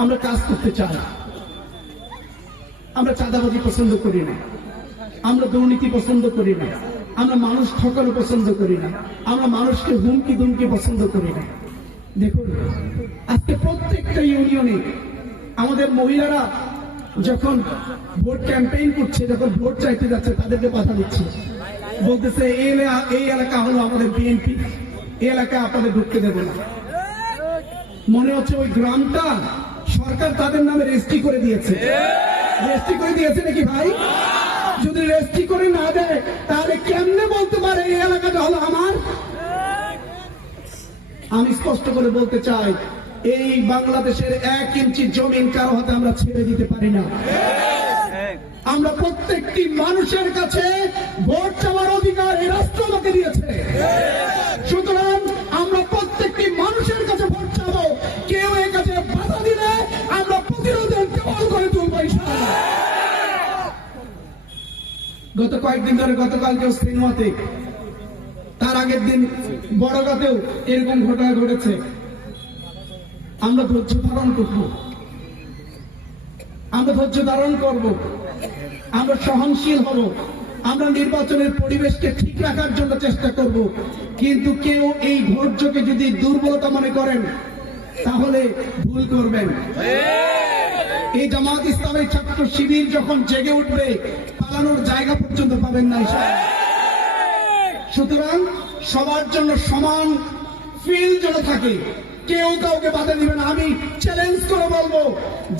আমরা কাজ করতে চাই, আমরা চাঁদাবাজি পছন্দ করি না, আমরা দুর্নীতি পছন্দ করি না, আমরা মানুষ ঠকানো পছন্দ করি না, আমরা মানুষকে হুমকি দুমকি পছন্দ করি না। দেখুন, আজকে প্রত্যেকটা ইউনিয়নে আমাদের মহিলারা যখন ভোট ক্যাম্পেইন করছে, যখন ভোট চাইতে যাচ্ছে, তাদেরকে বাধা দিচ্ছে, বলতেছে এই এলাকা হলো আমাদের বিএনপি, এই এলাকায় আপনাদের ঢুকতে দেবে না। মনে হচ্ছে ওই গ্রামটা সরকার তাদের নামে রেজিস্ট্রি করে দিয়েছে। রেজিস্ট্রি করে দিয়েছে নাকি ভাই? যদি রেজিস্ট্রি করে না দেয় তাহলে কেমনে বলতে পারে এই এলাকাটা হলো আমার? আমি স্পষ্ট করে বলতে চাই, এই বাংলাদেশের 1 ইঞ্চি জমিন কারো হাতে আমরা ছেড়ে দিতে পারি না। আমরা প্রত্যেকটি মানুষের কাছে ভোট চাওয়ার অধিকার এই রাষ্ট্র আমাকে দিয়েছে। সুতরাং আমরা প্রত্যেকটি মানুষের কাছে ভোট চাবো। কেউ এর কাছে বাধা দিলে আমরা প্রতিরোধের কেবল করে তুলব ইনশাআল্লাহ। গত কয়েকদিন ধরে, গতকালকেও সিনেমাতে, তার আগের দিন বড়গাতেও এরকম ঘটনা ঘটেছে। আমরা ধৈর্য ধারণ করব, আমরা ধৈর্য ধারণ করব, আমরা সহনশীল হব, আমরা নির্বাচনের পরিবেশকে ঠিক রাখার জন্য চেষ্টা করব। কিন্তু কেউ এই ধৈর্যকে যদি দুর্বলতা মনে করেন তাহলে ভুল করবেন। এই জামাত ইসলামের ছাত্র শিবির যখন জেগে উঠবে, পালানোর জায়গা পর্যন্ত পাবেন না। সুতরাং সবার জন্য সমান ফিল যেন থাকে, কেউ কাউকে বাধা দিবে না। আমি চ্যালেঞ্জ করে বলবো,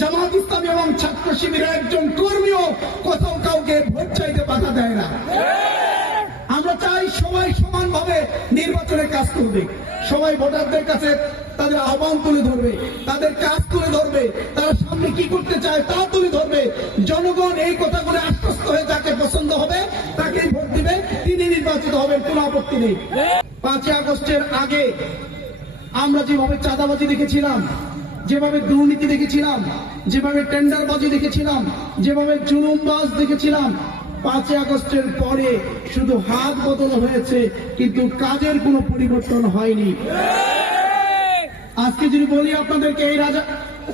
জামাত ইসলামী এবং ছাত্র শিবিরের একজন কর্মীও কোথাও কাউকে ভোট চাইতে বাধা দেয় না। আমরা চাই সবাই সমানভাবে নির্বাচনের কাজ করবে, সবাই ভোটারদের কাছে তাদের আহ্বান তুলে ধরবে, তাদের কাজ তুলে ধরবে, তারা সামনে কি করতে চায় তা তুলে ধরবে। জনগণ এই কথাগুলো আশ্বস্ত হয়ে যাকে পছন্দ হবে তাকেই ভোট দিবে, তিনি নির্বাচিত হবেন, কোনো আপত্তি নেই। 5 আগস্টের আগে আমরা যেভাবে চাঁদাবাজি দেখেছিলাম, যেভাবে দুর্নীতি দেখেছিলাম, যেভাবে টেন্ডারবাজি দেখেছিলাম, যেভাবে জুলুমবাজ দেখেছিলাম, 5 আগস্টের পরে শুধু হাত বদল হয়েছে, কিন্তু কাজের কোনো পরিবর্তন হয়নি। আজকে যদি বলি আপনাদেরকে,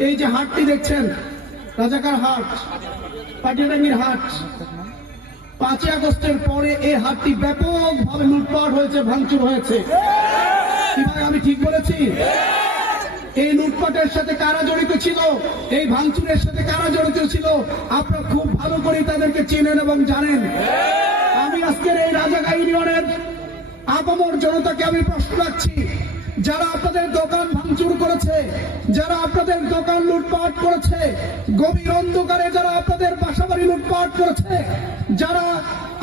এই যে হাটটি দেখছেন, রাজাকার হাট, পাটিয়াডাঙ্গির হাট, 5 আগস্টের পরে এই হাটটি ব্যাপকভাবে লুটপাট হয়েছে, ভাঙচুর হয়েছে। আমি ঠিক বলেছি? এই লুটপাটের সাথে কারা জড়িত ছিল, এই ভাঙচুরের সাথে কারা জড়িত ছিল, আপনারা খুব ভালো করে তাদেরকে চেনেন এবং জানেন। আমি আজকের এই রাজাকার ইউনিয়নের আপামর জনতাকে আমি প্রশ্ন রাখছি, যারা আপনাদের দোকান ভাঙচুর করেছে, যারা আপনাদের দোকান লুটপাট করেছে, গভীর অন্ধকারে যারা আপনাদের বাসাবাড়ি লুটপাট করেছে, যারা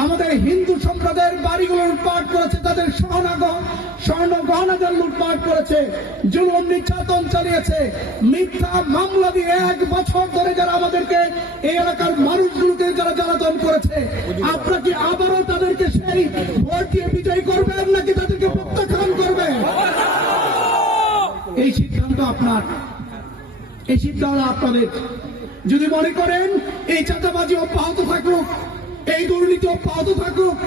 আমাদের হিন্দু সম্প্রদায়ের বাড়িগুলো লুটপাট করেছে, তাদের স্বর্ণ গহনাদের লুটপাট করেছে, জুলুম নির্যাতন চালিয়েছে, মিথ্যা মামলা দিয়ে 1 বছর ধরে যারা আমাদেরকে এই এলাকার মানুষগুলোকে যারা জ্বালাতন করেছে, আপনারা কি আবারও তাদেরকে সেই ভোট দিয়ে বিজয়ী করবেন নাকি তাদেরকে প্রত্যাখ্যান করবেন? এই সিদ্ধান্ত আপনার, এই সিদ্ধান্ত আপনাদের। যদি মনে করেন এই চাঁদাবাজি অব্যাহত থাকুক, এই দুর্নীতি অব্যাহত থাকুক,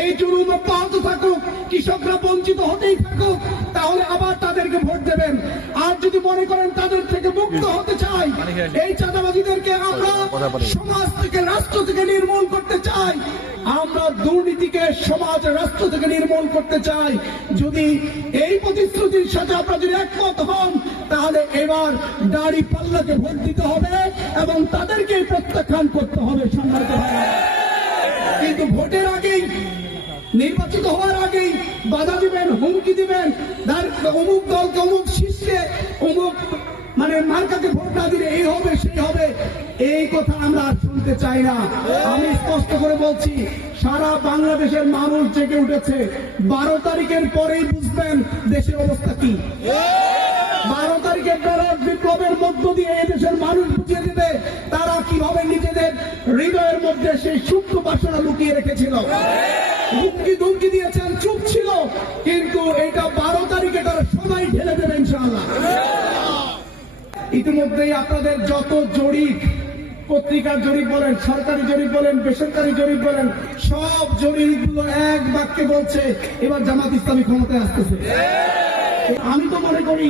এই জুলুম অব্যাহত থাকুক, কৃষকরা বঞ্চিত হতেই থাকুক, তাহলে আবার তাদেরকে ভোট দেবেন। আর যদি মনে করেন তাদের থেকে মুক্ত হতে চাই, এই চাঁদাবাজিদেরকে আমরা সমাজ থেকে, রাষ্ট্র থেকে নির্মূল করতে চাই, আমরা দুর্নীতিকে সমাজ রাষ্ট্র থেকে নির্মূল করতে চাই, যদি এই প্রতিশ্রুতির সাথে আপনারা যদি একমত হন, তাহলে এবার দাঁড়িপাল্লাকে ভোট দিতে হবে এবং তাদেরকে প্রত্যাখ্যান করতে হবে। সম্মানিত ভাইরা, কিন্তু ভোটের আগেই, নির্বাচিত হওয়ার আগেই বাধা দিবেন, হুমকি দিবেন, অমুক দলকে, অমুক শীর্ষে, অমুক মার্কাকে ভোট না দিলে এই হবে সেই হবে, এই কথা আমরা আর শুনতে চাই না। আমি স্পষ্ট করে বলছি, সারা বাংলাদেশের মানুষ জেগে উঠেছে। 12 তারিখের পরেই বুঝবেন দেশের অবস্থা কি। 12 তারিখের বিপ্লবের মধ্য দিয়ে এই দেশের মানুষ বুঝিয়ে দেবে তারা কিভাবে নিজেদের হৃদয়ের মধ্যে সেই সুপ্ত বাসনা লুকিয়ে রেখেছিল। হুমকি ধুমকি দিয়েছেন, চুপ ছিল, কিন্তু এটা 12 তারিখে তারা সবাই ঢেলে দেবে ইনশাআল্লাহ। ইতিমধ্যেই আপনাদের যত জরিপ, পত্রিকার জরিপ বলেন, সরকারি জরিপ বলেন, বেসরকারি জরিপ বলেন, সব জরিপগুলো এক বাক্যে বলছে এবার জামাত ইসলামী ক্ষমতায় আসতেছে। আমি তো মনে করি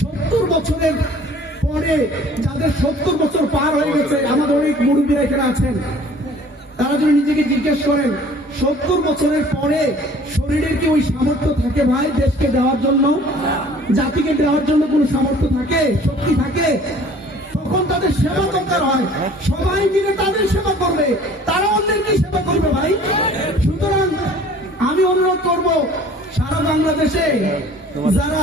70 বছরের করে যাদের 70 বছর পার হয়ে গেছে, আমাদের অনেক মুরব্বীরা এখানে আছেন, তারা যদি নিজেকে জিজ্ঞেস করেন 70 বছরের পরে শরীরের কি ওই সামর্থ্য থাকে ভাই দেশকে দেওয়ার জন্য, জাতিকে দেওয়ার জন্য কোনো সামর্থ্য থাকে, শক্তি থাকে? তখন তাদের সেবা দরকার হয়, সবাই মিলে তাদের সেবা করবে, তারা অন্যেরকে সেবা করবে ভাই। সুতরাং আমি অনুরোধ করব সারা বাংলাদেশে যারা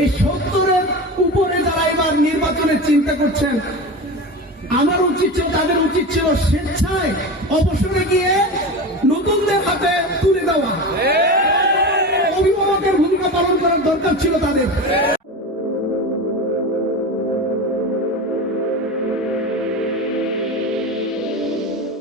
এই 70-এর উপরে যারা এবার নির্বাচনের চিন্তা করছেন, আমার উচিত ছিল, তাদের উচিত ছিল স্বেচ্ছায় অবসরে গিয়ে নতুনদের হাতে তুলে দেওয়া, অভিভাবকের ভূমিকা পালন করার দরকার ছিল তাদের।